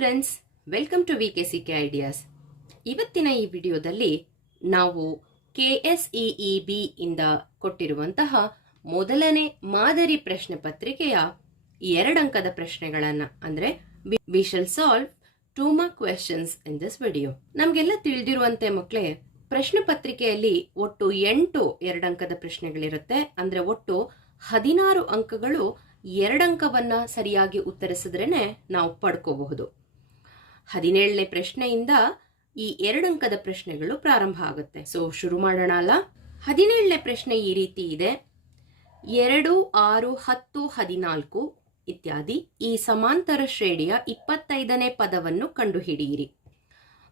Friends, welcome to VKCK ideas. ಇವತ್ತಿನ ಈ ವಿಡಿಯೋದಲ್ಲಿ ನಾವು KSEEB ಇಂದ ಕೊಟ್ಟಿರುವಂತಹ ಮೊದಲನೇ ಮಾದರಿ ಪ್ರಶ್ನೆ ಪತ್ರಿಕೆಯ 2 ಅಂಕದ ಪ್ರಶ್ನೆಗಳನ್ನು ಅಂದರೆ we shall solve 2 mark questions in this video. ನಮಗೆಲ್ಲ ತಿಳಿದಿರುವಂತೆ ಮಕ್ಕಳೇ, ಪ್ರಶ್ನೆ ಪತ್ರಿಕೆಯಲ್ಲಿ ಒಟ್ಟು 8 2 ಅಂಕದ ಪ್ರಶ್ನೆಗಳಿರುತ್ತೆ. ಅಂದ್ರೆ ಒಟ್ಟು 16 ಅಂಕಗಳು 2 ಅಂಕವನ್ನ ಸರಿಯಾಗಿ ಉತ್ತರಿಸಿದ್ರೇನೆ ನಾವು ಪಡ್ಕೋಬಹುದು. 17ನೇ ಪ್ರಶ್ನೆಯಿಂದ ಈ 2 ಅಂಕದ ಪ್ರಶ್ನೆಗಳು ಪ್ರಾರಂಭ ಆಗುತ್ತೆ. ಸೊ ಶುರು ಮಾಡೋಣ ಅಲ್ಲ. 17ನೇ ಪ್ರಶ್ನೆ ಈ ರೀತಿ ಇದೆ: 2, 6, 10, 14 ಇತ್ಯಾದಿ ಈ ಸಮಾಂತರ ಶ್ರೇಣಿಯ 25ನೇ ಪದವನ್ನು ಕಂಡುಹಿಡಿಯಿರಿ.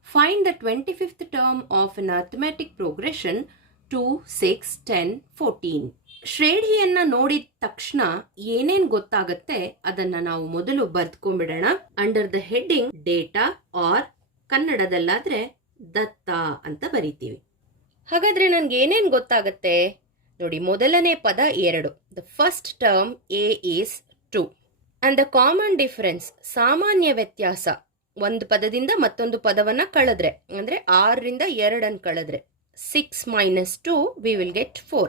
Find the 25th term of an arithmetic progression 2, 6, 10, 14. ಶ್ರೇಣಿಯನ್ನ ನೋಡಿದ ತಕ್ಷಣ ಏನೇನ್ ಗೊತ್ತಾಗತ್ತೆ ಅದನ್ನ ನಾವು ಮೊದಲು ಬರ್ದ್ಕೊಂಡ್ಬಿಡೋಣ. Under the heading data or ಕನ್ನಡದಲ್ಲಾದ್ರೆ ದತ್ತ ಅಂತ ಬರಿತೀವಿ. ಹಾಗಾದ್ರೆ ನನ್ಗೆ ಏನೇನ್ ಗೊತ್ತಾಗತ್ತೆ ನೋಡಿ. ಮೊದಲನೇ ಪದ 2. The first term A is 2 and the common difference ಸಾಮಾನ್ಯ ವ್ಯತ್ಯಾಸ ಒಂದು ಪದದಿಂದ ಮತ್ತೊಂದು ಪದವನ್ನ ಕಳೆದ್ರೆ ಅಂದ್ರೆ 6ರಿಂದ 2 ಕಳೆದ್ರೆ 6 minus 2 we will get 4.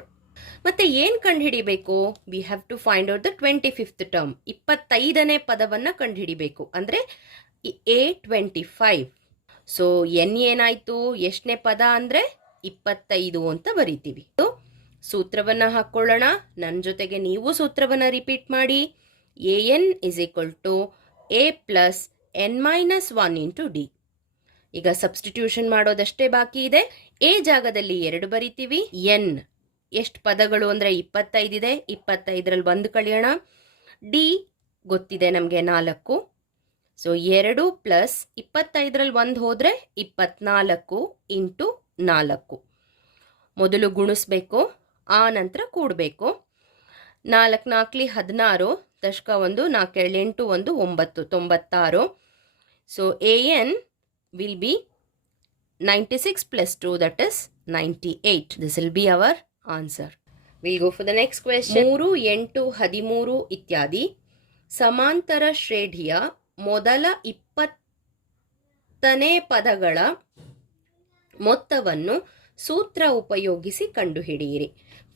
ಮತ್ತೆ ಏನ್ ಕಂಡುಹಿಡಿಬೇಕು? We have to find out the 25th term. 25ನೇ ಪದವನ್ನ ಕಂಡುಹಿಡಿಬೇಕು. ಅಂದ್ರೆ A25. ಸೊ ಎನ್ ಏನಾಯ್ತು? ಎಷ್ಟನೇ ಪದ ಅಂದ್ರೆ 25 ಅಂತ ಬರೀತೀವಿ. ಸೂತ್ರವನ್ನ ಹಾಕೊಳ್ಳೋಣ. ನನ್ನ ಜೊತೆಗೆ ನೀವು ಸೂತ್ರವನ್ನ ರಿಪೀಟ್ ಮಾಡಿ. AN is equal to A plus n minus 1 into D. ಈಗ ಸಬ್ಸ್ಟಿಟ್ಯೂಷನ್ ಮಾಡೋದಷ್ಟೇ ಬಾಕಿ ಇದೆ. ಎ ಜಾಗದಲ್ಲಿ 2 ಬರಿತೀವಿ. ಎನ್ ಎಷ್ಟು ಪದಗಳು ಅಂದ್ರೆ 25 ಇದೆ. 25ರಲ್ಲಿ 1 ಕಳೆಯೋಣ. ಡಿ ಗೊತ್ತಿದೆ ನಮಗೆ 4. ಸೊ 2 ಪ್ಲಸ್ 25ರಲ್ಲಿ 1 ಹೋದ್ರೆ 24 ಇಂಟು 4. ಮೊದಲು ಗುಣಿಸ್ಬೇಕು, ಆ ನಂತರ ಕೂಡಬೇಕು. 4 4 16 ದಶಕ 1 4 8 1 9 96. So AN will be 96 plus 2, that is 98. This will be our answer. We'll go for the next question. 3, 8, 13 ಇತ್ಯಾದಿ ಸಮಾಂತರ ಶ್ರೇಣಿಯ ಮೊದಲ 20ನೇ ಪದಗಳ ಮೊತ್ತವನ್ನು ಸೂತ್ರ ಉಪಯೋಗಿಸಿ ಕಂಡುಹಿಡಿಯಿರಿ.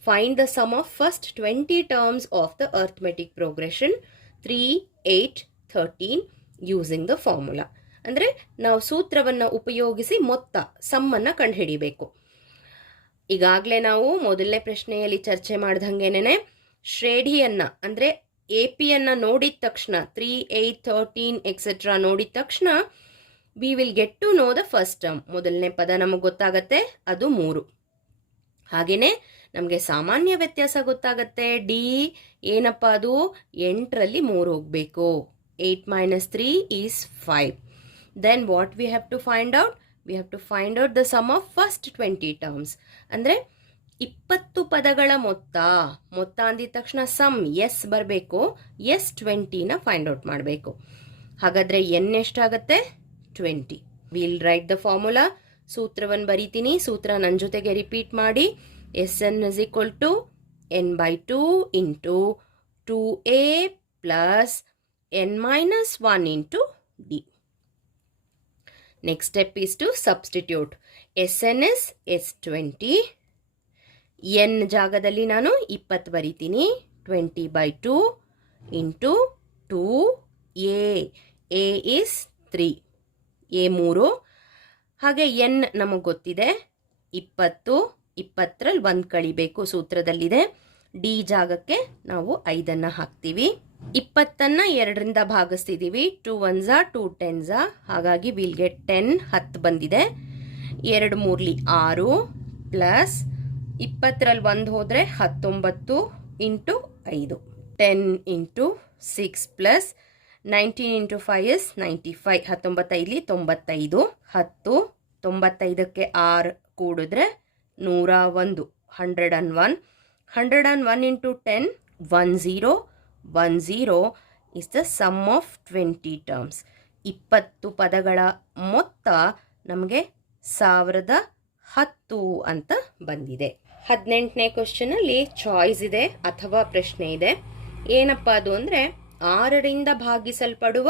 Find the sum of first 20 terms of the arithmetic progression 3, 8, 13 using the formula. ಅಂದ್ರೆ ನಾವು ಸೂತ್ರವನ್ನ ಉಪಯೋಗಿಸಿ ಮೊತ್ತ ಸಮ್ಮನ್ನ ಕಂಡುಹಿಡಿಬೇಕು. ಈಗಾಗಲೇ ನಾವು ಮೊದಲನೇ ಪ್ರಶ್ನೆಯಲ್ಲಿ ಚರ್ಚೆ ಮಾಡ್ದಂಗೆನೆ ಶ್ರೇಣಿಯನ್ನ ಅಂದ್ರೆ APಯನ್ನ ನೋಡಿದ ತಕ್ಷಣ 3, 8, 13 ಎಕ್ಸೆಟ್ರಾ ನೋಡಿದ ತಕ್ಷಣ we will get to know the first term. ಮೊದಲನೇ ಪದ ನಮಗೆ ಗೊತ್ತಾಗತ್ತೆ, ಅದು 3. ಹಾಗೇನೆ ನಮಗೆ ಸಾಮಾನ್ಯ ವ್ಯತ್ಯಾಸ ಗೊತ್ತಾಗತ್ತೆ. ಡಿ ಏನಪ್ಪ ಅದು? 8ರಲ್ಲಿ 3 ಹೋಗ್ಬೇಕು. 8 minus 3 is 5. Then what we have to find out? We have to find out the sum of first 20 terms. ಅಂದ್ರೆ 20 ಪದಗಳ ಮೊತ್ತ ಅಂದಿದ ತಕ್ಷಣ ಸಮ್ ಎಸ್ ಬರಬೇಕು. ಎಸ್ 20ನ ಫೈಂಡ್ ಔಟ್ ಮಾಡಬೇಕು. ಹಾಗಾದ್ರೆ ಎನ್ ಎಷ್ಟಾಗತ್ತೆ? 20. Will write the formula. ಸೂತ್ರವನ್ನು ಬರೀತೀನಿ. ಸೂತ್ರ ನನ್ನ ಜೊತೆಗೆ ರಿಪೀಟ್ ಮಾಡಿ. SN is equal to n by 2 into 2a plus n minus 1 into d. Next step is to substitute. SN is S20. n ಜಾಗದಲ್ಲಿ ನಾನು 20 ಬರೀತೀನಿ. 20 by 2 into 2a. a is 3. a 3. ಹಾಗೆ n ನಮಗೆ ಗೊತ್ತಿದೆ 20. 20ರಲ್ಲಿ 1 ಕಳಿಬೇಕು, ಸೂತ್ರದಲ್ಲಿದೆ. ಡಿ ಜಾಗಕ್ಕೆ ನಾವು 5ಅನ್ನ ಹಾಕ್ತೀವಿ. 20ಅನ್ನ 2ರಿಂದ ಭಾಗಿಸ್ತಿದ್ದೀವಿ. 2 1s 2 10s. ಹಾಗಾಗಿ ವಿಲ್ ಗೆಟ್ 10. 10 ಬಂದಿದೆ. 2 3ಲಿ 6 ಪ್ಲಸ್ 20ರಲ್ಲಿ 1 ಹೋದ್ರೆ 19 into 5. 10 into 6 plus 19 into 5 is 95. 19 95. 10 95ಕ್ಕೆ 6 ಕೂಡಿದ್ರೆ 101. 101. 101 into 10 10. 10 is the sum of 20 terms. 20 ಪದಗಳ ಮೊತ್ತ ನಮಗೆ 1010 ಅಂತ ಬಂದಿದೆ. 18ನೇ ಕ್ವೆಶ್ಚನ್ ಅಲ್ಲಿ ಚಾಯ್ಸ್ ಇದೆ ಅಥವಾ ಪ್ರಶ್ನೆ ಇದೆ. ಏನಪ್ಪಾ ಅದು ಅಂದ್ರೆ 6ರಿಂದ ಭಾಗಿಸಲ್ಪಡುವ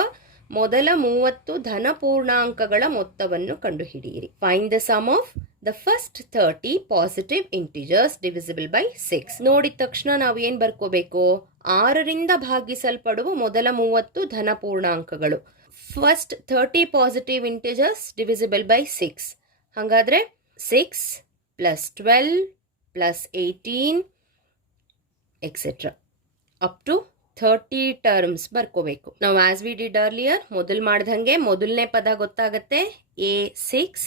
ಮೊದಲ 30 ಧನ ಪೂರ್ಣಾಂಕಗಳ ಮೊತ್ತವನ್ನು ಕಂಡುಹಿಡಿಯಿರಿ. Find the sum of the first 30 positive integers divisible by 6. ನೋಡಿದ ತಕ್ಷಣ ನಾವು ಏನ್ ಬರ್ಕೋಬೇಕು? 6ರಿಂದ ಭಾಗಿಸಲ್ಪಡುವ ಮೊದಲ 30 ಧನ ಪೂರ್ಣಾಂಕಗಳು. First 30 positive integers divisible by 6. ಹಾಗಾದ್ರೆ 6 plus 12 plus 18 etcetera up to 30 terms ಬರ್ಕೋಬೇಕು. ನಾವು ಆಸ್ ವಿ ಡಿಡ್ ಅರ್ಲಿಯರ್ ಮೊದಲು ಮಾಡ್ದಂಗೆ ಮೊದಲನೇ ಪದ ಗೊತ್ತಾಗತ್ತೆ ಎ 6,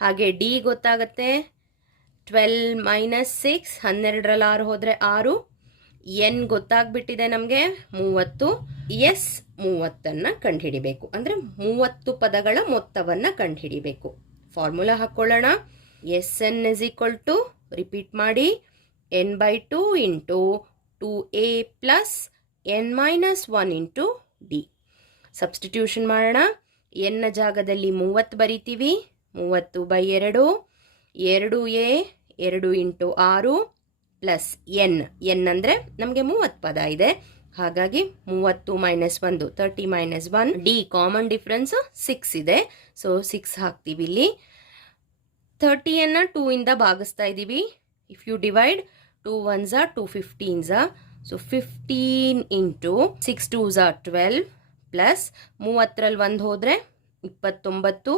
ಹಾಗೆ ಡಿ ಗೊತ್ತಾಗತ್ತೆ 12 ಮೈನಸ್ 6, 12ರಲ್ಲಿ 6 ಹೋದ್ರೆ 6, ಎನ್ ಗೊತ್ತಾಗ್ಬಿಟ್ಟಿದೆ ನಮಗೆ 30, ಎಸ್ 30 ಕಂಡುಹಿಡಿಬೇಕು. ಅಂದ್ರೆ 30 ಪದಗಳ ಮೊತ್ತವನ್ನ ಕಂಡುಹಿಡಿಬೇಕು. ಫಾರ್ಮುಲಾ ಹಾಕೊಳ್ಳೋಣ. S N is equal to, repeat ಮಾಡಿ, N by 2 into 2a plus n minus 1 into D. Substitution ಮಾಡೋಣ. ಎನ್ನ ಜಾಗದಲ್ಲಿ 30 ಬರಿತೀವಿ. 30 by 2, 2a 2 into 6 plus N ಅಂದರೆ ನಮಗೆ 30 ಪದ ಇದೆ. ಹಾಗಾಗಿ 30 minus 1 30 minus 1, D common difference 6 ಇದೆ. ಸೊ 6 ಹಾಕ್ತೀವಿ ಇಲ್ಲಿ. 30ಯನ್ನು 2 ಇಂದ ಭಾಗಿಸ್ತಾ ಇದ್ದೀವಿ. If you divide 2 1s are 2 15s are, so 15 into 6 2s are 12 plus 30ರಲ್ಲಿ 1 ಹೋದ್ರೆ 29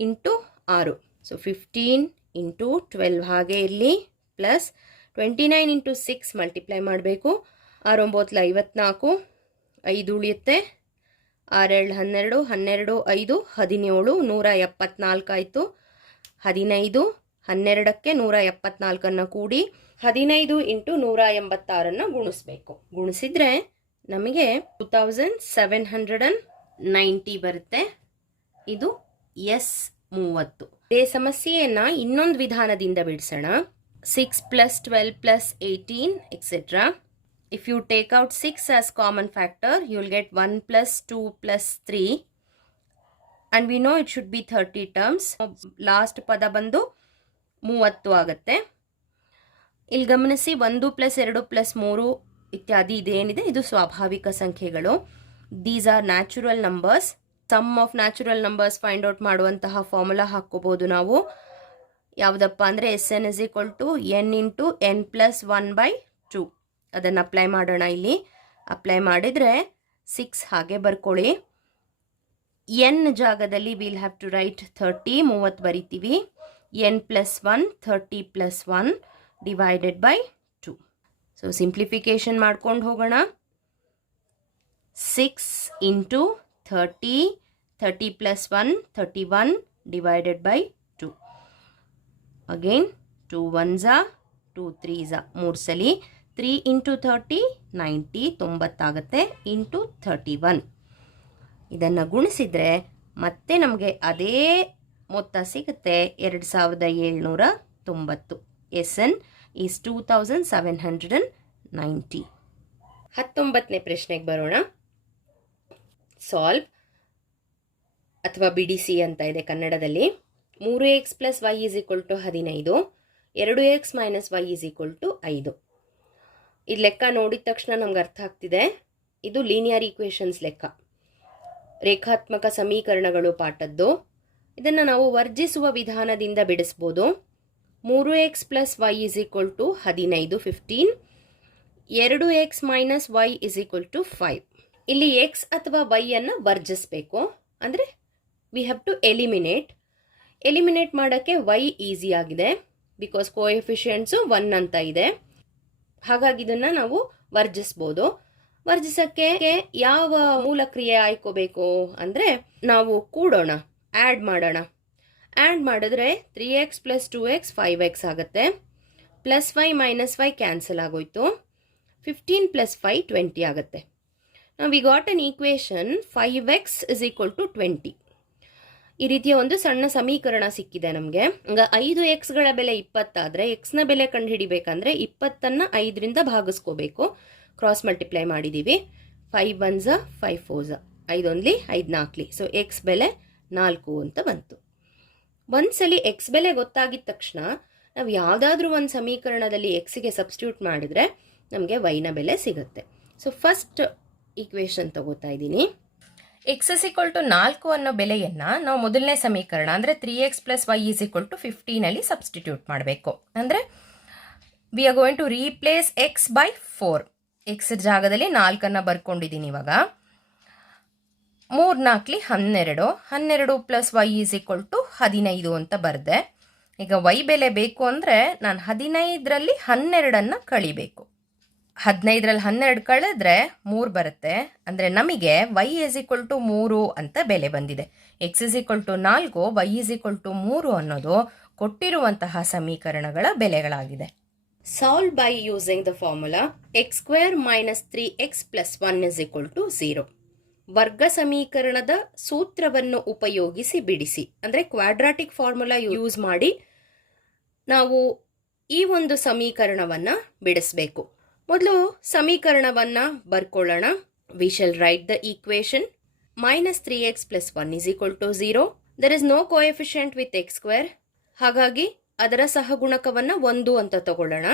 ಇಂಟು 6, ಸೊ 15 ಇಂಟು 12 ಹಾಗೆ ಇಲ್ಲಿ ಪ್ಲಸ್ 29 ಇಂಟು 6 ಮಲ್ಟಿಪ್ಲೈ ಮಾಡಬೇಕು. 6 9 54, 5 ಉಳಿಯುತ್ತೆ, 6 12, 12 5 17, 174 ಆಯಿತು. 15 12ಕ್ಕೆ 174 ಕೂಡಿ 15 ಇಂಟು 186 ಗುಣಿಸ್ಬೇಕು. ಗುಣಿಸಿದ್ರೆ ನಮಗೆ 2790 ಬರುತ್ತೆ. ಇದು ಎಸ್ 30. ಇದೇ ಸಮಸ್ಯೆಯನ್ನ ಇನ್ನೊಂದು ವಿಧಾನದಿಂದ ಬಿಡಿಸೋಣ. 6 plus 12 plus 18 etcetera. If you take out 6 as common factor, you will get 1 plus 2 plus 3 and we know it should be 30 terms. Last ಪದ ಬಂದು 30 ಆಗುತ್ತೆ. ಇಲ್ಲಿ ಗಮನಿಸಿ, 1 ಪ್ಲಸ್ 2 ಪ್ಲಸ್ 3 ಇತ್ಯಾದಿ ಇದೇನಿದೆ ಇದು ಸ್ವಾಭಾವಿಕ ಸಂಖ್ಯೆಗಳು. These are natural numbers. Sum of natural numbers find out ಮಾಡುವಂತಹ ಫಾರ್ಮುಲಾ ಹಾಕೋಬಹುದು ನಾವು. ಯಾವುದಪ್ಪ ಅಂದರೆ S N is equal to N into N plus 1/2. ಅದನ್ನು ಅಪ್ಲೈ ಮಾಡೋಣ. ಇಲ್ಲಿ ಅಪ್ಲೈ ಮಾಡಿದರೆ 6 ಹಾಗೆ ಬರ್ಕೊಳ್ಳಿ. ಎನ್ ಜಾಗದಲ್ಲಿ ವಿಲ್ ಹ್ಯಾವ್ ಟು ರೈಟ್ 30, 30 ಬರಿತೀವಿ. N plus 1 30 plus 1 divided by 2. So simplification ಮಾಡ್ಕೊಂಡು ಹೋಗೋಣ. 6 into 30, 30 plus 1 31 divided by 2. Again 2 1s are 2 3s are 3 ಸಲಿ 3 ಇಂಟು 30 90 90 ಆಗುತ್ತೆ ಇಂಟು 31. ಇದನ್ನು ಗುಣಿಸಿದರೆ ಮತ್ತೆ ನಮಗೆ ಅದೇ ಮೊತ್ತ ಸಿಗುತ್ತೆ 2790. S N is 2790. 19ನೇ ಪ್ರಶ್ನೆಗೆ ಬರೋಣ. ಸಾಲ್ವ್ ಅಥವಾ ಬಿಡಿಸಿ ಅಂತ ಇದೆ ಕನ್ನಡದಲ್ಲಿ. 3x plus Y is equal to 15, 2x minus Y is equal to 5. ಇದು ಲೆಕ್ಕ ನೋಡಿದ ತಕ್ಷಣ ನಮ್ಗೆ ಅರ್ಥ ಆಗ್ತಿದೆ. ಇದು ಲೀನಿಯರ್ ಈಕ್ವೇಷನ್ಸ್ ಲೆಕ್ಕ, ರೇಖಾತ್ಮಕ ಸಮೀಕರಣಗಳು ಪಾಠದ್ದು. ಇದನ್ನು ನಾವು ವರ್ಜಿಸುವ ವಿಧಾನದಿಂದ ಬಿಡಿಸ್ಬೋದು. 3x plus Y is equal to 15 15, 2x minus Y is equal to 5. ಇಲ್ಲಿ ಎಕ್ಸ್ ಅಥವಾ ವೈ ಅನ್ನು ವರ್ಜಿಸಬೇಕು. ಅಂದರೆ ವಿ ಹ್ಯಾವ್ ಟು ಎಲಿಮಿನೇಟ್ ಮಾಡೋಕ್ಕೆ ವೈ ಈಸಿ ಆಗಿದೆ, ಬಿಕಾಸ್ ಕೋಎಫಿಷಿಯೆಂಟ್ಸು 1 ಅಂತ ಇದೆ. ಹಾಗಾಗಿ ಇದನ್ನು ನಾವು ವರ್ಜಿಸ್ಬೋದು. ವರ್ಜಿಸಕ್ಕೆ ಯಾವ ಮೂಲ ಕ್ರಿಯೆ ಆಯ್ಕೋಬೇಕು ಅಂದರೆ ನಾವು ಕೂಡೋಣ, ಆ್ಯಡ್ ಮಾಡೋಣ. ಆ್ಯಡ್ ಮಾಡಿದ್ರೆ 3x ಪ್ಲಸ್ 2x 5x ಆಗುತ್ತೆ. Plus Y minus Y cancel ಆಗೋಯ್ತು. 15 ಪ್ಲಸ್ 5 20 ಆಗುತ್ತೆ. ನಾವು we got an equation 5x is equal to 20. ಈ ರೀತಿಯ ಒಂದು ಸಣ್ಣ ಸಮೀಕರಣ ಸಿಕ್ಕಿದೆ ನಮಗೆ. ಈಗ 5xಗಳ ಬೆಲೆ 20 ಆದರೆ ಎಕ್ಸ್ನ ಬೆಲೆ ಕಂಡುಹಿಡಿಬೇಕಂದ್ರೆ 20ನ್ನು 5ರಿಂದ ಭಾಗಿಸ್ಕೋಬೇಕು. ಕ್ರಾಸ್ ಮಲ್ಟಿಪ್ಲೈ ಮಾಡಿದ್ದೀವಿ. 5 1s 5 4s, 5 1 5 4. ಸೊ ಎಕ್ಸ್ ಬೆಲೆ 4 ಅಂತ ಬಂತು. ಒಂದ್ಸಲಿ ಎಕ್ಸ್ ಬೆಲೆ ಗೊತ್ತಾಗಿದ ತಕ್ಷಣ ನಾವು ಯಾವುದಾದ್ರೂ ಒಂದು ಸಮೀಕರಣದಲ್ಲಿ ಎಕ್ಸ್ಗೆ ಸಬ್ಸ್ಟಿಟ್ಯೂಟ್ ಮಾಡಿದ್ರೆ ನಮಗೆ ವೈನ ಬೆಲೆ ಸಿಗುತ್ತೆ. ಸೊ ಫಸ್ಟ್ ಈಕ್ವೇಷನ್ ತಗೋತಾ ಇದ್ದೀನಿ. ಎಕ್ಸ್ ಇಸ್ ಈಕ್ವಲ್ ಟು 4 ಅನ್ನೋ ಬೆಲೆಯನ್ನು ನಾವು ಮೊದಲನೇ ಸಮೀಕರಣ ಅಂದರೆ 3x + y is equal to 15 substitute ಮಾಡಬೇಕು. ಅಂದರೆ we are going to replace X by 4. X ಜಾಗದಲ್ಲಿ 4 ಬರ್ಕೊಂಡಿದ್ದೀನಿ. ಇವಾಗ 3 4 12, 12 + y ಈಸ್ ಈಕ್ವಲ್ ಟು 15 ಅಂತ ಬರೆದೆ. ಈಗ y ಬೆಲೆ ಬೇಕು ಅಂದರೆ ನಾನು 15ರಲ್ಲಿ 12 ಕಳಿಬೇಕು. 15ರಲ್ಲಿ 12 ಕಳೆದ್ರೆ 3 ಬರುತ್ತೆ. ಅಂದರೆ ನಮಗೆ y ಈಸ್ ಈಕ್ವಲ್ ಟು 3 ಅಂತ ಬೆಲೆ ಬಂದಿದೆ. X is equal to 4, y is equal to 3 ಅನ್ನೋದು ಕೊಟ್ಟಿರುವಂತಹ ಸಮೀಕರಣಗಳ ಬೆಲೆಗಳಾಗಿದೆ. Solve by using the formula x² - 3x + 1 is equal to 0. ವರ್ಗ ಸಮೀಕರಣದ ಸೂತ್ರವನ್ನು ಉಪಯೋಗಿಸಿ ಬಿಡಿಸಿ. ಅಂದರೆ ಕ್ವಾಡ್ರಾಟಿಕ್ ಫಾರ್ಮುಲಾ ಯೂಸ್ ಮಾಡಿ ನಾವು ಈ ಒಂದು ಸಮೀಕರಣವನ್ನು ಬಿಡಿಸಬೇಕು. ಮೊದಲು ಸಮೀಕರಣವನ್ನು ಬರ್ಕೊಳ್ಳೋಣ. We shall write the equation. -3x + 1 is equal to 0. There is no coefficient with x². ಹಾಗಾಗಿ ಅದರ ಸಹಗುಣಕವನ್ನು 1 ಅಂತ ತಗೊಳ್ಳೋಣ.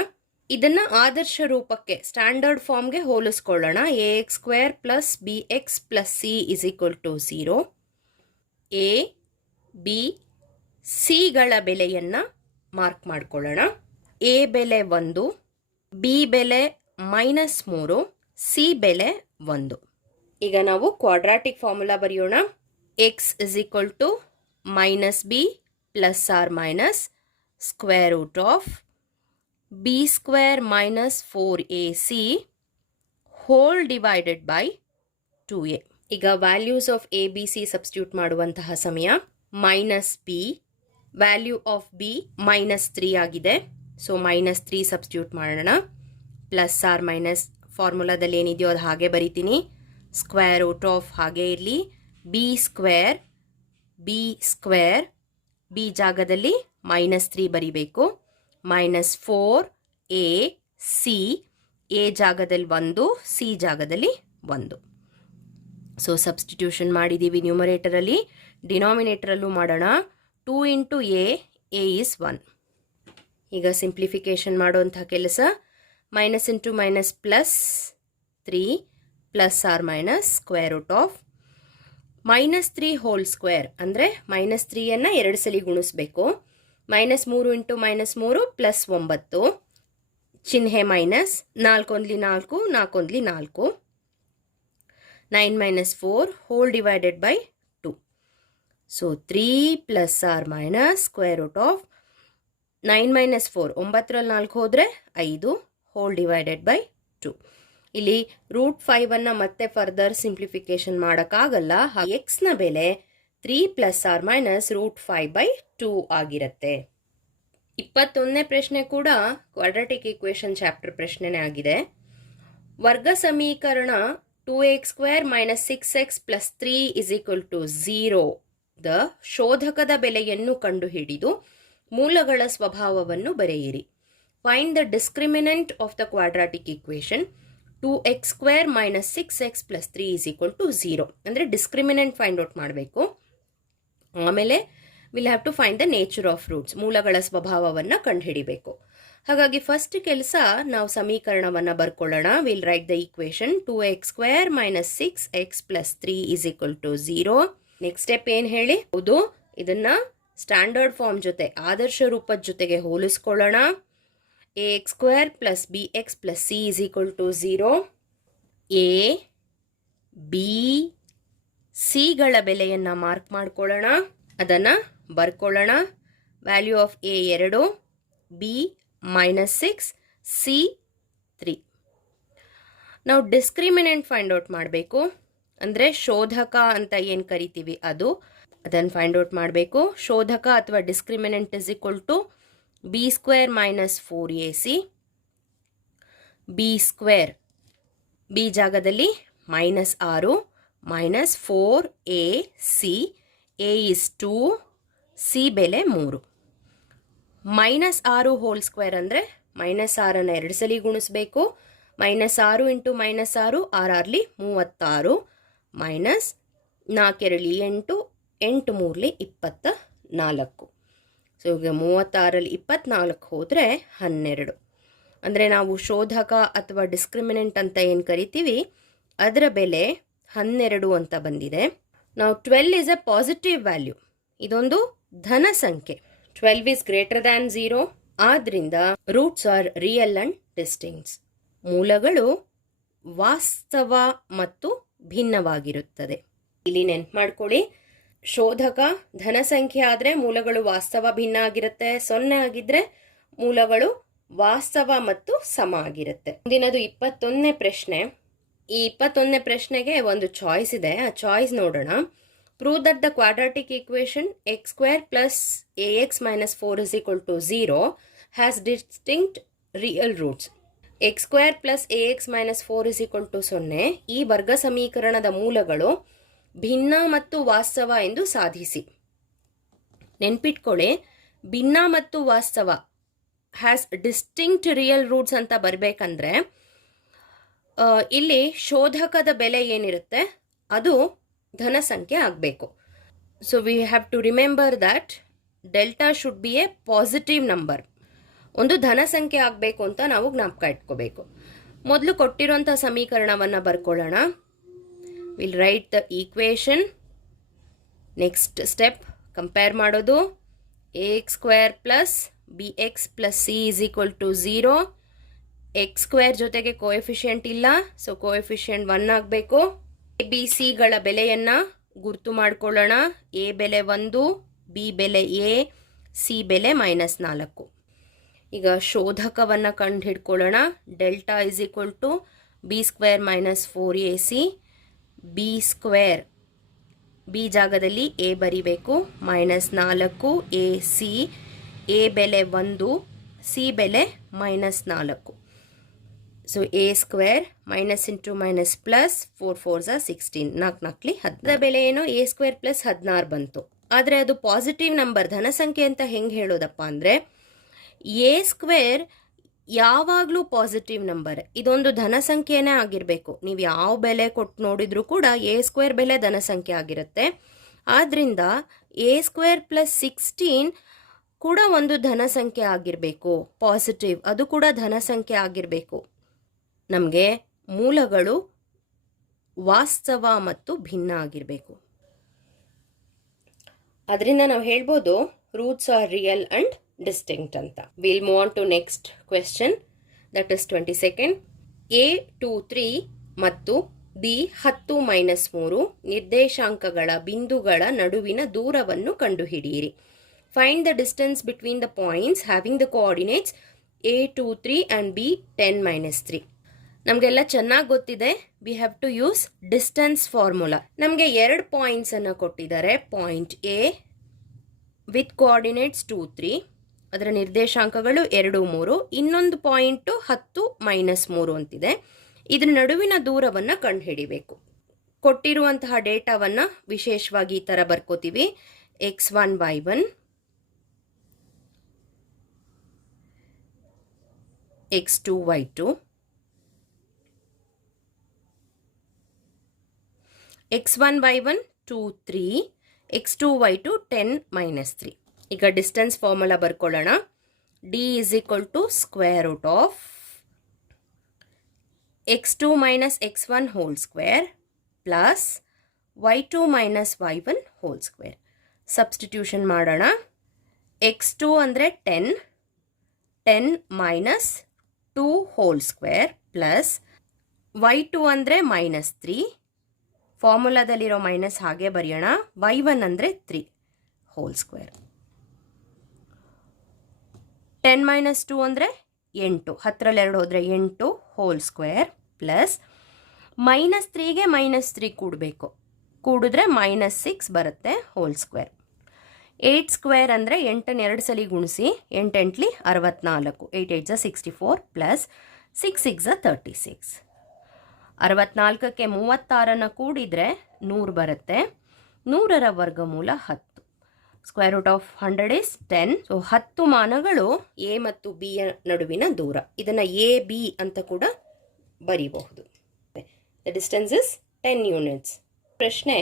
ಇದನ್ನ ಆದರ್ಶ ರೂಪಕ್ಕೆ ಸ್ಟ್ಯಾಂಡರ್ಡ್ ಫಾರ್ಮ್ಗೆ ಹೋಲಿಸ್ಕೊಳ್ಳೋಣ. ax² + bx + c is equal to 0. a b ಸಿಗಳ ಬೆಲೆಯನ್ನು ಮಾರ್ಕ್ ಮಾಡ್ಕೊಳ್ಳೋಣ. a ಬೆಲೆ 1, b ಬೆಲೆ -3, ಸಿ ಬೆಲೆ 1. ಈಗ ನಾವು ಕ್ವಾಡ್ರಾಟಿಕ್ ಫಾರ್ಮುಲಾ ಬರೆಯೋಣ. x is equal to -b ± square root of b² - 4ac whole divided by 2a. ಈಗ values of a b c substitute ಮಾಡುವಂತಹ ಸಮಯ. -b ವ್ಯಾಲ್ಯೂ ಆಫ್ b -3 ಆಗಿದೆ. ಸೊ -3 ಸಬ್ಸ್ಟಿಟ್ಯೂಟ್ ಮಾಡೋಣ. ± ಫಾರ್ಮುಲಾದಲ್ಲಿ ಏನಿದೆಯೋ ಅದು ಹಾಗೆ ಬರಿತೀನಿ. ಸ್ಕ್ವೇರ್ ರೂಟ್ ಆಫ್ ಹಾಗೆ ಇರಲಿ. b² b ಜಾಗದಲ್ಲಿ -3 ಬರಿಬೇಕು. -4ac a ಜಾಗದಲ್ಲಿ 1, ಸಿ ಜಾಗದಲ್ಲಿ 1. ಸೊ ಸಬ್ಸ್ಟಿಟ್ಯೂಷನ್ ಮಾಡಿದ್ದೀವಿ ನ್ಯೂಮರೇಟರಲ್ಲಿ. ಡಿನಾಮಿನೇಟರಲ್ಲೂ ಮಾಡೋಣ. 2 × a ಈಸ್ 1. ಈಗ ಸಿಂಪ್ಲಿಫಿಕೇಶನ್ ಮಾಡುವಂಥ ಕೆಲಸ. -× -+3 ± square root of -3 whole square ಅಂದರೆ -3ಯನ್ನು 2 ಸಲ ಗುಣಿಸ್ಬೇಕು. -3 × -3 +9 ಚಿಹ್ನೆ minus. 4 × 4 4 × 4 9 - 4 whole divided by 2. So 3 ± square root of 9 - 4 9ರಲ್ಲಿ 4 ಹೋದರೆ 5 ಹೋಲ್ ಡಿವೈಡೆಡ್ ಬೈ 2. ಇಲ್ಲಿ √5 ಮತ್ತೆ ಫರ್ದರ್ ಸಿಂಪ್ಲಿಫಿಕೇಶನ್ ಮಾಡೋಕ್ಕಾಗಲ್ಲ. ಎಕ್ಸ್ನ ಬೆಲೆ 3 ± √5/2 ಆಗಿರುತ್ತೆ. 21ನೇ ಪ್ರಶ್ನೆ ಕೂಡ ಕ್ವಾಡ್ರಾಟಿಕ್ ಈಕ್ವೇಶನ್ ಚಾಪ್ಟರ್ ಪ್ರಶ್ನೆನೇ ಆಗಿದೆ. ವರ್ಗ ಸಮೀಕರಣ 2x² - 6x + 3 is equal to 0 the ಶೋಧಕದ ಬೆಲೆಯನ್ನು ಕಂಡುಹಿಡಿದು ಮೂಲಗಳ ಸ್ವಭಾವವನ್ನು ಬರೆಯಿರಿ. Find the discriminant of the quadratic equation 2x² - 6x + 3 is equal to 0. ಅಂದರೆ ಡಿಸ್ಕ್ರಿಮಿನೆಂಟ್ ಫೈಂಡ್ ಔಟ್ ಮಾಡಬೇಕು. ಆಮೇಲೆ will have to find the nature of roots, ಮೂಲಗಳ ಸ್ವಭಾವವನ್ನು ಕಂಡುಹಿಡಿಬೇಕು. ಹಾಗಾಗಿ ಫಸ್ಟ್ ಕೆಲಸ ನಾವು ಸಮೀಕರಣವನ್ನು ಬರ್ಕೊಳ್ಳೋಣ. Will write the equation 2x² - 6x + 3 is equal to 0. Next step ಏನು ಹೇಳಿ? ಹೌದು, ಇದನ್ನ ಸ್ಟ್ಯಾಂಡರ್ಡ್ ಫಾರ್ಮ್ ಜೊತೆ ಆದರ್ಶ ರೂಪದ ಜೊತೆಗೆ ಹೋಲಿಸ್ಕೊಳ್ಳೋಣ. ax² + bx + c is equal to 0. a b ಸಿಗಳ ಬೆಲೆಯನ್ನು ಮಾರ್ಕ್ ಮಾಡ್ಕೊಳ್ಳೋಣ. ಅದನ್ನು ಬರ್ಕೊಳ್ಳೋಣ. Value of a 2, b -6, c 3. ನಾವು ಡಿಸ್ಕ್ರಿಮಿನೆಂಟ್ ಫೈಂಡ್ ಔಟ್ ಮಾಡಬೇಕು. ಅಂದರೆ ಶೋಧಕ ಅಂತ ಏನು ಕರಿತೀವಿ ಅದನ್ನು ಫೈಂಡ್ ಔಟ್ ಮಾಡಬೇಕು. ಶೋಧಕ ಅಥವಾ discriminant is equal to b² - 4ac. b² b ಜಾಗದಲ್ಲಿ -6 -4ac. a is 2, c ಬೆಲೆ 3. -6 ಹೋಲ್ ಸ್ಕ್ವೇರ್ ಅಂದರೆ -6ನ್ನು 2 ಸಲ ಗುಣಿಸ್ಬೇಕು. -6 × -6 6 36 -4 8 8 3 24. ಸೊ ಈಗ 36ರಲ್ಲಿ 24 ಹೋದರೆ 12. ಅಂದರೆ ನಾವು ಶೋಧಕ ಅಥವಾ ಡಿಸ್ಕ್ರಿಮಿನೆಂಟ್ ಅಂತ ಏನು ಕರಿತೀವಿ ಅದರ ಬೆಲೆ 12 ಅಂತ ಬಂದಿದೆ. ನಾವು 12 is a ಪಾಸಿಟಿವ್ ವ್ಯಾಲ್ಯೂ, ಇದೊಂದು ಧನ ಸಂಖ್ಯೆ. 12 is greater than 0, ಆದ್ರಿಂದ ರೂಟ್ಸ್ ಆರ್ ರಿಯಲ್ ಅಂಡ್ ಡಿಸ್ಟಿಂಕ್ಟ್ಸ್. ಮೂಲಗಳು ವಾಸ್ತವ ಮತ್ತು ಭಿನ್ನವಾಗಿರುತ್ತದೆ. ಇಲ್ಲಿ ನೆನ್ಪು ಮಾಡ್ಕೊಳ್ಳಿ, ಶೋಧಕ ಧನ ಸಂಖ್ಯೆ ಆದರೆ ಮೂಲಗಳು ವಾಸ್ತವ ಭಿನ್ನ ಆಗಿರುತ್ತೆ, 0 ಆಗಿದ್ರೆ ಮೂಲಗಳು ವಾಸ್ತವ ಮತ್ತು ಸಮ ಆಗಿರುತ್ತೆ. ಮುಂದಿನದು 21ನೇ ಪ್ರಶ್ನೆ. ಈ 21ನೇ ಪ್ರಶ್ನೆಗೆ ಒಂದು ಚಾಯ್ಸ್ ಇದೆ, ಆ ಚಾಯ್ಸ್ ನೋಡೋಣ. Prove that the quadratic equation x² plus ax minus 4 is equal to 0 has distinct real roots. x² plus ax minus 4 is equal to 0 ಈ ವರ್ಗ ಸಮೀಕರಣದ ಮೂಲಗಳು ಭಿನ್ನ ಮತ್ತು ವಾಸ್ತವ ಎಂದು ಸಾಧಿಸಿ. ನೆನ್ಪಿಟ್ಕೊಳ್ಳಿ, ಭಿನ್ನ ಮತ್ತು ವಾಸ್ತವ ಹ್ಯಾಸ್ ಡಿಸ್ಟಿಂಕ್ಟ್ ರಿಯಲ್ ರೂಟ್ಸ್ ಅಂತ ಬರಬೇಕಂದ್ರೆ ಇಲ್ಲಿ ಶೋಧಕದ ಬೆಲೆ ಏನಿರುತ್ತೆ ಅದು ಧನ ಸಂಖ್ಯೆ ಆಗಬೇಕು. So we have to remember that delta should be a positive number. ಒಂದು ಧನ ಸಂಖ್ಯೆ ಆಗಬೇಕು ಅಂತ ನಾವು ಜ್ಞಾಪಕ ಇಟ್ಕೋಬೇಕು. ಮೊದಲು ಕೊಟ್ಟಿರುವಂಥ ಸಮೀಕರಣವನ್ನು ಬರ್ಕೊಳ್ಳೋಣ. Will write the equation. Next step compare ಮಾಡೋದು. ax² plus bx plus c is equal to 0. x² ಜೊತೆಗೆ ಕೋಎಫಿಷಿಯಂಟ್ ಇಲ್ಲ, ಸೊ ಕೋಎಫಿಷಿಯಂಟ್ 1 ಆಗಬೇಕು. ಎ ಬಿ ಸಿಗಳ ಬೆಲೆಯನ್ನು ಗುರ್ತು ಮಾಡ್ಕೊಳ್ಳೋಣ. ಎ ಬೆಲೆ 1, ಬಿ ಬೆಲೆ ಎ, ಸಿ ಬೆಲೆ -4. ಈಗ ಶೋಧಕವನ್ನು ಕಂಡು ಹಿಡ್ಕೊಳ್ಳೋಣ. Delta is equal to b² - 4ac. b², B ಜಾಗದಲ್ಲಿ ಎ ಬರಿಬೇಕು, -4 ac. ಎ ಬೆಲೆ 1, ಸಿ ಬೆಲೆ -4. So a² minus into minus plus 4 4s 16, 4 4 10. ಬೆಲೆ ಏನೋ a² ಪ್ಲಸ್ 16 ಬಂತು. ಆದರೆ ಅದು ಪಾಸಿಟಿವ್ ನಂಬರ್, ಧನ ಸಂಖ್ಯೆ ಅಂತ ಹೆಂಗೆ ಹೇಳೋದಪ್ಪ ಅಂದರೆ a² ಯಾವಾಗಲೂ ಪಾಸಿಟಿವ್ ನಂಬರ್. ಇದೊಂದು ಧನ ಸಂಖ್ಯೆನೇ ಆಗಿರಬೇಕು. ನೀವು ಯಾವ ಬೆಲೆ ಕೊಟ್ಟು ನೋಡಿದ್ರೂ ಕೂಡ a² ಬೆಲೆ ಧನ ಸಂಖ್ಯೆ ಆಗಿರುತ್ತೆ. ಆದ್ದರಿಂದ a² ಪ್ಲಸ್ 16 ಕೂಡ ಒಂದು ಧನ ಸಂಖ್ಯೆ ಆಗಿರಬೇಕು, ಪಾಸಿಟಿವ್, ಅದು ಕೂಡ ಧನ ಸಂಖ್ಯೆ ಆಗಿರಬೇಕು. ನಮಗೆ ಮೂಲಗಳು ವಾಸ್ತವ ಮತ್ತು ಭಿನ್ನ ಆಗಿರಬೇಕು. ಅದರಿಂದ ನಾವು ಹೇಳ್ಬೋದು roots are real and distinct ಅಂತ. Will move on to next question, that is 22nd. a23 ಮತ್ತು b10 - 3 ನಿರ್ದೇಶಾಂಕಗಳ ಬಿಂದುಗಳ ನಡುವಿನ ದೂರವನ್ನು ಕಂಡುಹಿಡಿಯಿರಿ. Find the distance between the points having the coordinates a23 and b10 - 3. ನಮಗೆಲ್ಲ ಚೆನ್ನಾಗಿ ಗೊತ್ತಿದೆ, we have to use distance formula. ನಮಗೆ 2 ಪಾಯಿಂಟ್ಸ್ ಅನ್ನು ಕೊಟ್ಟಿದ್ದಾರೆ. ಪಾಯಿಂಟ್ ಎ ವಿತ್ ಕೋಆರ್ಡಿನೇಟ್ಸ್ 2 3, ಅದರ ನಿರ್ದೇಶಾಂಕಗಳು 2 3. ಇನ್ನೊಂದು ಪಾಯಿಂಟು 10 - 3 ಅಂತಿದೆ. ಇದರ ನಡುವಿನ ದೂರವನ್ನು ಕಂಡುಹಿಡಿಬೇಕು. ಕೊಟ್ಟಿರುವಂತಹ ಡೇಟಾವನ್ನು ವಿಶೇಷವಾಗಿ ಈ ಥರ ಬರ್ಕೋತೀವಿ. x1 y1, x2 y2, x1 y1 2 3, x2 y2 10 - 3. ಈಗ ಡಿಸ್ಟೆನ್ಸ್ ಫಾರ್ಮುಲಾ ಬರ್ಕೊಳ್ಳೋಣ. d is equal to square root of x2 minus x1 whole square plus y2 minus y1 whole square. Substitution ಮಾಡೋಣ. x2 ಅಂದರೆ 10, 10 minus 2 whole square plus y2 ಅಂದರೆ -3, ಫಾರ್ಮುಲಾದಲ್ಲಿರೋ minus ಹಾಗೆ ಬರೆಯೋಣ. y1 ಅಂದರೆ 3 whole square. 10 - 2 ಅಂದರೆ 8, 10ರಲ್ಲಿ 2 ಹೋದರೆ 8 whole square plus -3ಗೆ -3 ಕೂಡಬೇಕು, ಕೂಡಿದ್ರೆ -6 ಬರುತ್ತೆ whole square. 8 ಸ್ಕ್ವೇರ್ ಅಂದರೆ 8ನ್ನು 2 ಸಲ ಗುಣಿಸಿ, 8 8ಲಿ 64, 8 8 64 ಪ್ಲಸ್ 6 6 36. 64ಕ್ಕೆ 36ನ್ನು ಕೂಡಿದರೆ 100 ಬರುತ್ತೆ. 100ರ ವರ್ಗಮೂಲ 10. Square root of 100 is 10. So 10 ಮಾನಗಳು ಎ ಮತ್ತು ಬಿ ಯ ನಡುವಿನ ದೂರ. ಇದನ್ನು ಎ ಬಿ ಅಂತ ಕೂಡ ಬರೀಬಹುದು. The distance is 10 units. ಪ್ರಶ್ನೆ,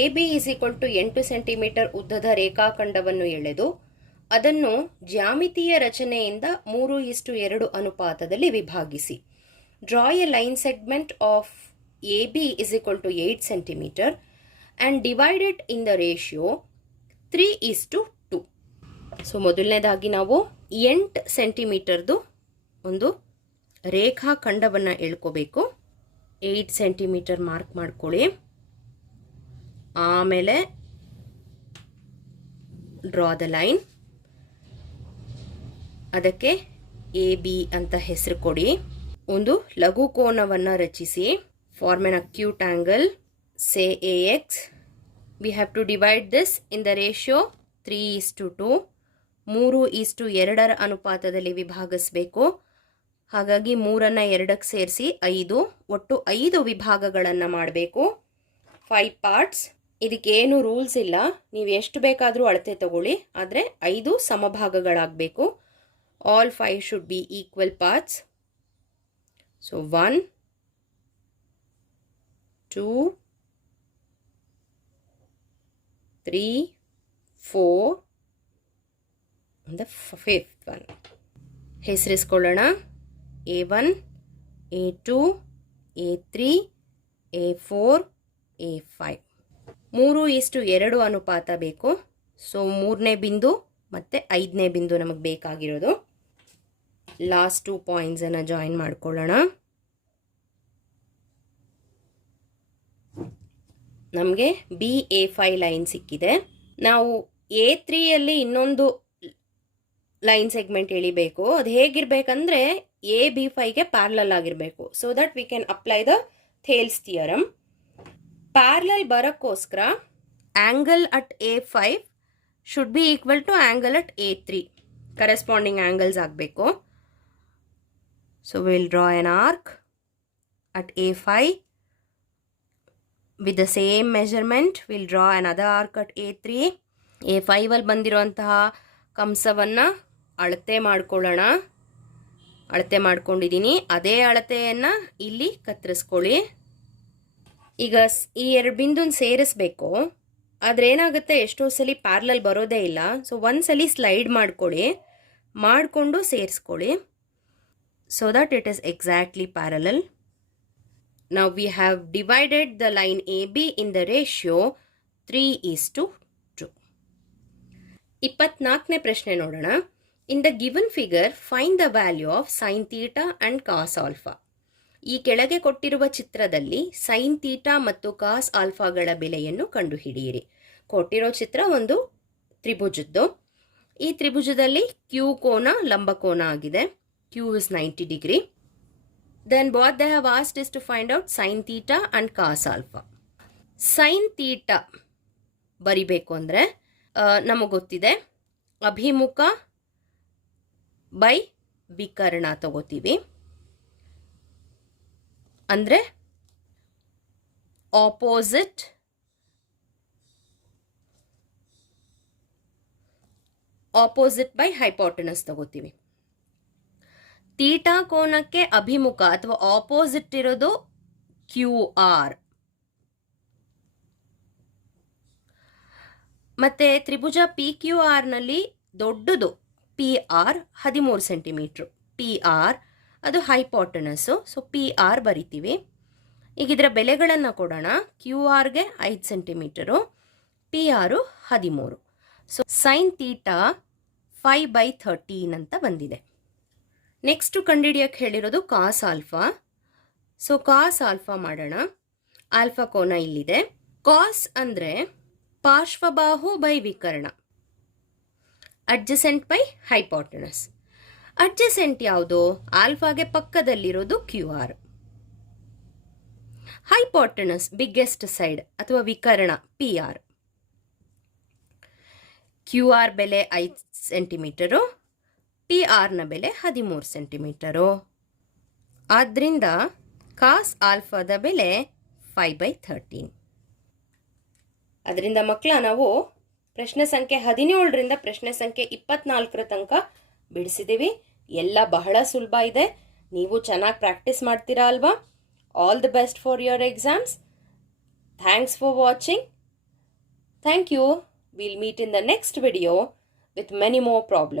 A B is equal to 8 centimetre ಉದ್ದದ ರೇಖಾಖಂಡವನ್ನು ಎಳೆದು ಅದನ್ನು ಜ್ಯಾಮಿತೀಯ ರಚನೆಯಿಂದ 3:2 ಅನುಪಾತದಲ್ಲಿ ವಿಭಾಗಿಸಿ. Draw a line segment of AB is equal to 8 centimeter. And divide it in the ratio 3:2. So ಮೊದಲನೇದಾಗಿ ನಾವು 8 ಸೆಂಟಿಮೀಟರ್ದು ಒಂದು ರೇಖಾಖಂಡವನ್ನು ಎಳ್ಕೋಬೇಕು. 8 ಸೆಂಟಿಮೀಟರ್ ಮಾರ್ಕ್ ಮಾಡ್ಕೊಳ್ಳಿ. ಆಮೇಲೆ ಡ್ರಾ ದ ಲೈನ್. ಅದಕ್ಕೆ AB ಅಂತ ಹೆಸರು ಕೊಡಿ. ಒಂದು ಲಘು ಕೋನವನ್ನು ರಚಿಸಿ. Form an acute angle, say AX. We have to divide this in the ratio 3:2. 3:2 ಅನುಪಾತದಲ್ಲಿ ವಿಭಾಗಿಸಬೇಕು. ಹಾಗಾಗಿ 3ನ್ನು 2ಕ್ಕೆ ಸೇರಿಸಿ 5, ಒಟ್ಟು 5 ವಿಭಾಗಗಳನ್ನು ಮಾಡಬೇಕು. 5 ಪಾರ್ಟ್ಸ್. ಇದಕ್ಕೇನು ರೂಲ್ಸ್ ಇಲ್ಲ, ನೀವು ಎಷ್ಟು ಬೇಕಾದರೂ ಅಳತೆ ತಗೊಳ್ಳಿ, ಆದರೆ 5 ಸಮಭಾಗಗಳಾಗಬೇಕು. All 5 should be equal parts. So 1, 2, 3, 4 and the 5th one. ಹೆಸರಿಸ್ಕೊಳ್ಳೋಣ. A1, A2, A3, A4, A5. 3:2 ಅನುಪಾತ ಬೇಕು. ಸೊ 3ನೇ ಬಿಂದು ಮತ್ತು 5ನೇ ಬಿಂದು ನಮಗೆ ಬೇಕಾಗಿರೋದು. ಲಾಸ್ಟ್ 2 ಪಾಯಿಂಟ್ಸನ್ನು ಜಾಯಿನ್ ಮಾಡ್ಕೊಳ್ಳೋಣ. ನಮಗೆ BA5 ಲೈನ್ ಸಿಕ್ಕಿದೆ. ನಾವು A3ಯಲ್ಲಿ ಇನ್ನೊಂದು ಲೈನ್ ಸೆಗ್ಮೆಂಟ್ ಎಳಿಬೇಕು. ಅದು ಹೇಗಿರಬೇಕಂದ್ರೆ AB5ಗೆ ಪ್ಯಾರಲಲ್ ಆಗಿರಬೇಕು. So that we can apply the Thales theorem. Parallel ಬರೋಕ್ಕೋಸ್ಕರ angle at A5 should be equal to angle at A3. Corresponding angles ಆಗಬೇಕು. So will draw an arc at A5 with the same measurement. We'll draw another arc at A3. A5 ಅಲ್ಲಿ ಬಂದಿರುವಂತಹ ಕಂಸವನ್ನು ಅಳತೆ ಮಾಡ್ಕೊಳ್ಳೋಣ. ಅಳತೆ ಮಾಡ್ಕೊಂಡಿದ್ದೀನಿ. ಅದೇ ಅಳತೆಯನ್ನು ಇಲ್ಲಿ ಕತ್ತರಿಸ್ಕೊಳ್ಳಿ. ಈಗ ಈ 2 ಬಿಂದುನ ಸೇರಿಸ್ಬೇಕು. ಆದರೆ ಏನಾಗುತ್ತೆ, ಎಷ್ಟೋ ಸಲ ಪ್ಯಾರಲಲ್ ಬರೋದೇ ಇಲ್ಲ. ಸೊ ಒಂದ್ಸಲಿ ಸ್ಲೈಡ್ ಮಾಡ್ಕೊಳ್ಳಿ, ಮಾಡಿಕೊಂಡು ಸೇರಿಸ್ಕೊಳ್ಳಿ. So that it is exactly parallel. Now we have divided the line AB in the ratio 3:2. 24ನೇ ಪ್ರಶ್ನೆ ನೋಡೋಣ. In the given figure, find the value of sin theta and cos alpha. ಈ ಕೆಳಗೆ ಕೊಟ್ಟಿರುವ ಚಿತ್ರದಲ್ಲಿ sin theta ಮತ್ತು cos alphaಗಳ ಬೆಲೆಯನ್ನು ಕಂಡುಹಿಡಿಯಿರಿ. ಕೊಟ್ಟಿರೋ ಚಿತ್ರ ಒಂದು ತ್ರಿಭುಜದ್ದು. ಈ ತ್ರಿಭುಜದಲ್ಲಿ Q ಕೋನ ಲಂಬಕೋನ ಆಗಿದೆ. Q is 90 degree. Then what they have asked is to find out sin theta and cos alpha. Sin theta ಬರಿಬೇಕು ಅಂದರೆ ನಮಗೆ ಗೊತ್ತಿದೆ, ಅಭಿಮುಖ ಬೈ ವಿಕರ್ಣ ತಗೋತೀವಿ. ಅಂದರೆ ಆಪೋಸಿಟ್ ಬೈ ಹೈಪೋಟೆನಸ್ ತಗೋತೀವಿ. ತೀಟಾ ಕೋನಕ್ಕೆ ಅಭಿಮುಖ ಅಥವಾ ಆಪೋಸಿಟ್ ಇರೋದು QR. ಮತ್ತೆ ತ್ರಿಭುಜ PQR ನಲ್ಲಿ ದೊಡ್ಡದು PR 13 ಸೆಂಟಿಮೀಟ್ರು. PR ಅದು ಹೈಪೋಟೆನಸ್ಸು. ಸೊ PR ಬರಿತೀವಿ. ಈಗ ಇದರ ಬೆಲೆಗಳನ್ನು ಕೊಡೋಣ. QRಗೆ 5 ಸೆಂಟಿಮೀಟರು, PR 13. ಸೊ ಸೈನ್ ತೀಟಾ 5/13 ಅಂತ ಬಂದಿದೆ. ನೆಕ್ಸ್ಟು ಕಂಡುಹಿಡಿಯೋಕ್ಕೆ ಹೇಳಿರೋದು cos alpha. So cos alpha ಮಾಡೋಣ. ಆಲ್ಫಾ ಕೋನ ಇಲ್ಲಿದೆ. ಕಾಸ್ ಅಂದರೆ ಪಾರ್ಶ್ವಬಾಹು ಬೈ ವಿಕರ್ಣ, ಅಡ್ಜಸೆಂಟ್ ಬೈ ಹೈಪೋಟೆನಸ್. ಅಡ್ಜಸೆಂಟ್ ಯಾವುದು? ಆಲ್ಫಾಗೆ ಪಕ್ಕದಲ್ಲಿರೋದು QR. ಹೈಪೋಟೆನಸ್ ಬಿಗ್ಗೆಸ್ಟ್ ಸೈಡ್ ಅಥವಾ ವಿಕರ್ಣ PR. QR ಬೆಲೆ 5 ಸೆಂಟಿಮೀಟರು, PR ಬೆಲೆ 13 ಸೆಂಟಿಮೀಟರು. ಆದ್ದರಿಂದ ಕಾಸ್ ಆಲ್ಫಾದ ಬೆಲೆ 5/13. ಅದರಿಂದ ಮಕ್ಕಳ ನಾವು ಪ್ರಶ್ನೆ ಸಂಖ್ಯೆ 17ರಿಂದ ಪ್ರಶ್ನೆ ಸಂಖ್ಯೆ 24 ತನಕ ಬಿಡಿಸಿದ್ದೀವಿ. ಎಲ್ಲ ಬಹಳ ಸುಲಭ ಇದೆ. ನೀವು ಚೆನ್ನಾಗಿ ಪ್ರಾಕ್ಟೀಸ್ ಮಾಡ್ತೀರಾ ಅಲ್ವಾ? All the best for your exams. Thanks for watching. Thank you. We'll meet in the next video with many more problems.